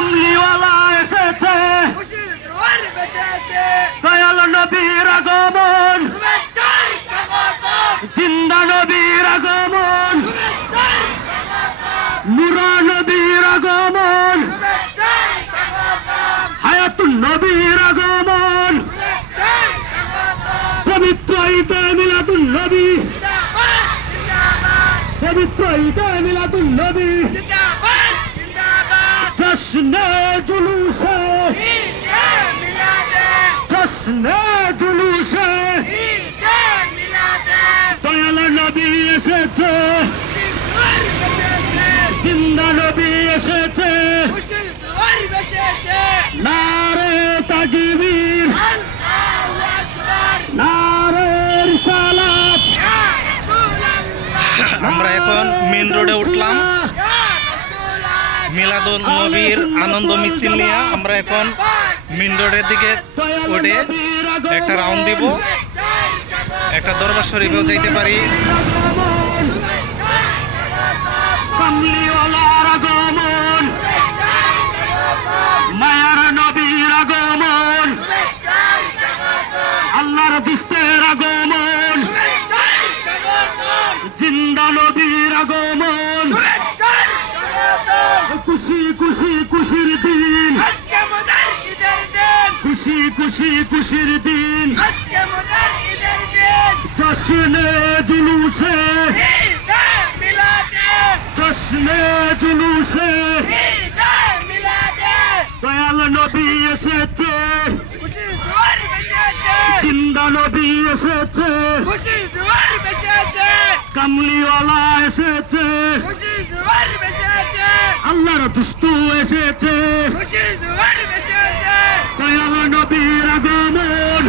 কামলিওয়ালা এসেছে, খুশির জোয়ার ভেসেছে, দয়াল নবীর আগমন, শুভেচ্ছার স্বাগতম, জিন্দা নবীর আগমন, শুভেচ্ছার স্বাগতম, নূরা নবীর আগমন, শুভেচ্ছার স্বাগতম, হায়াতুন নবীর আগমন, শুভেচ্ছার স্বাগতম, পবিত্র ঈদে মিলাদুন নবী, জিন্দাবাদ জিন্দাবাদ পবিত্র ঈদে মিলাদুন নবী, জিন্দাবাদ জিন্দাবাদ, জশ্নে জুলুসে, ঈদে মিলাদে, জশ্নে জুলুসে, ঈদে মিলাদে, দয়াল নবী এসেছে, খুশির জোয়ার ভেসেছে, জিন্দা নবী এসেছে, খুশির জোয়ার ভেসেছে, নারে তাকবীর, আল্লাহু আকবার, নারে রিসালাত, ইয়া রাসূলুল্লাহ, আমরা এখন মেন রোডে উঠলাম ইয়া রাসূলুল্লাহ, মিলাদুন নবীর আনন্দ মিছিল নিয়ে আমরা এখন মেন রোডের দিকে উঠে একটা রাউন্ড দিব, শুভেচ্ছার স্বাগতম, একটা দরবার শরীফেও যাইতে পারি। আগমন, শুভেচ্ছার স্বাগতম, কামলিওয়ালার আগমন, শুভেচ্ছার স্বাগতম, মায়ার নবীর আগমন, শুভেচ্ছার স্বাগতম, আল্লাহর দুস্তের আগমন, শুভেচ্ছার স্বাগতম, জিন্দা নবীর আগমন, শুভেচ্ছার স্বাগতম, খুশি খুশি খুশির দিন, আজকে মোদের ঈদের দিন, খুশি খুশি খুশির দিন, আজকে মোদের ঈদের দিন, জশ্নে জুলুসে, ঈদে মিলাদে, জশ্নে জুলুসে, ঈদে মিলাদে, দয়াল নবী এসেছে, খুশির জোয়ার ভেসেছে, জিন্দা নবী এসেছে, খুশির জোয়ার ভেসেছে, কামলিওয়ালা এসেছে, খুশির জোয়ার ভেসেছে, আল্লাহর দুস্তু এসেছে, খুশির জোয়ার ভেসেছে, দয়াল নবীর আগমন,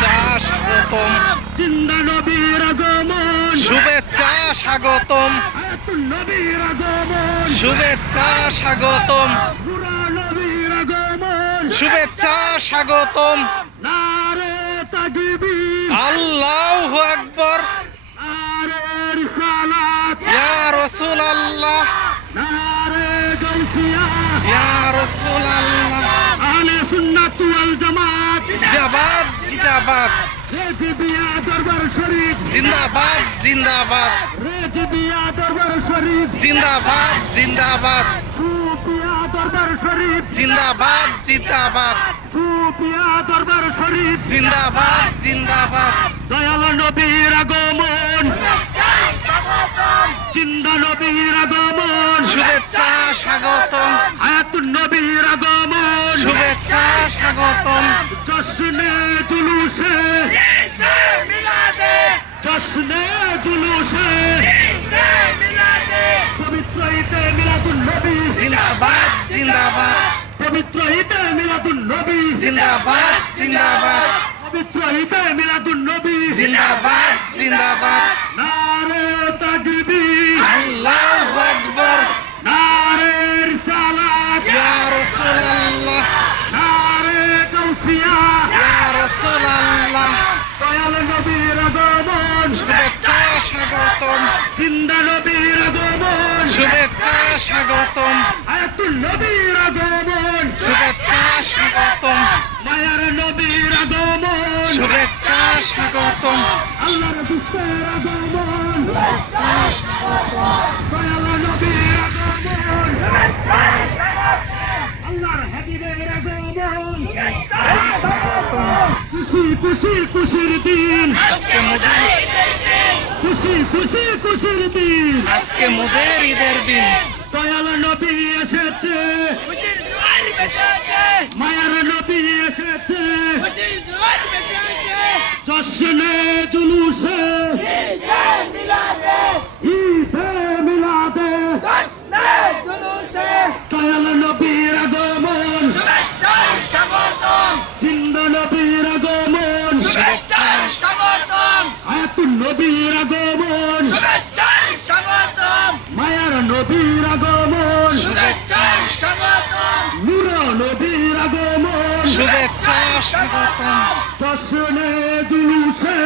চা স্বাগতম, জিন্দা নবীর আগমন, শুভেচ্ছা স্বাগতম, হায়াতুন নবীর আগমন, শুভেচ্ছা স্বাগতম, নূরা নবীর আগমন, শুভেচ্ছা স্বাগতম, নারে তাকবীর, আল্লাহু আকবার, নারে রিসালাত, ইয়া রাসূলুল্লাহ, নারে গাউসিয়া, ইয়া রাসূলুল্লাহ, আহলে সুন্নাত ওয়াল জামাত, জিন্দাবাদ জিন্দাবাদ, রেজিবিয়া দরবার শরীফ, জিন্দাবাদ জিন্দাবাদ, রেজিবিয়া দরবার শরীফ, জিন্দাবাদ জিন্দাবাদ, সুফিয়া দরবার শরীফ, জিন্দাবাদ জিন্দাবাদ, সুফিয়া দরবার শরীফ, জিন্দাবাদ জিন্দাবাদ, দয়াল নবীর আগমন, শুভেচ্ছার স্বাগতম, জিন্দা নবীর আগমন, শুভেচ্ছা স্বাগতম, হায়াতুন নবীর আগমন, শুভেচ্ছা স্বাগতম, জশ্নে জুলুসে, ঈদে মিলাদে, জশ্নে জুলুসে, ঈদে মিলাদে, পবিত্র ঈদে মিলাদুন নবী, জিন্দাবাদ জিন্দাবাদ, পবিত্র ঈদে মিলাদুন নবী, জিন্দাবাদ জিন্দাবাদ, পবিত্র ঈদে মিলাদুন নবী, জিন্দাবাদ জিন্দাবাদ, নারে তাকবীর, আল্লাহু আকবার, নারে রিসালাত, ইয়া রাসূলুল্লাহ, নারে গাউসিয়া, ইয়া রাসূলুল্লাহ, দয়াল নবীর আগমন, শুভেচ্ছা স্বাগতম, জিন্দা নবীর আগমন, শুভেচ্ছা স্বাগতম, হায়াতুন নবীর আগমন, শুভেচ্ছা স্বাগতম, মায়ার নবীর আগমন, শুভেচ্ছা স্বাগতম, আল্লাহর দুস্তের আগমন, দয়াল নবীর আগমন, আল্লাহর হাবিবের আগমন, খুশি খুশি খুশির দিন, আজকে মোদের খুশি খুশি খুশির দিন, আজকে মোদের ঈদের দিন, দয়াল নবী এসেছে, খুশির জোয়ার ভেসেছে, মায়ার নবী এসেছে, খুশির জোয়ার ভেসেছে, জশ্নে জুলুসে, ঈদে মিলাদে, ঈদে মিলাদে, জশ্নে জুলুসে, দয়াল নবীর আগমন, শুভেচ্ছার স্বাগতম, জিন্দা নবীর আগমন, শুভেচ্ছার স্বাগতম, হায়াতুন নবীর আগমন, শুভেচ্ছার স্বাগতম, মায়ার নবীর আগমন, শুভেচ্ছার স্বাগতম, নূরা নবীর আগমন, শুভেচ্ছা স্বাগতম, জশ্নে জুলুসে,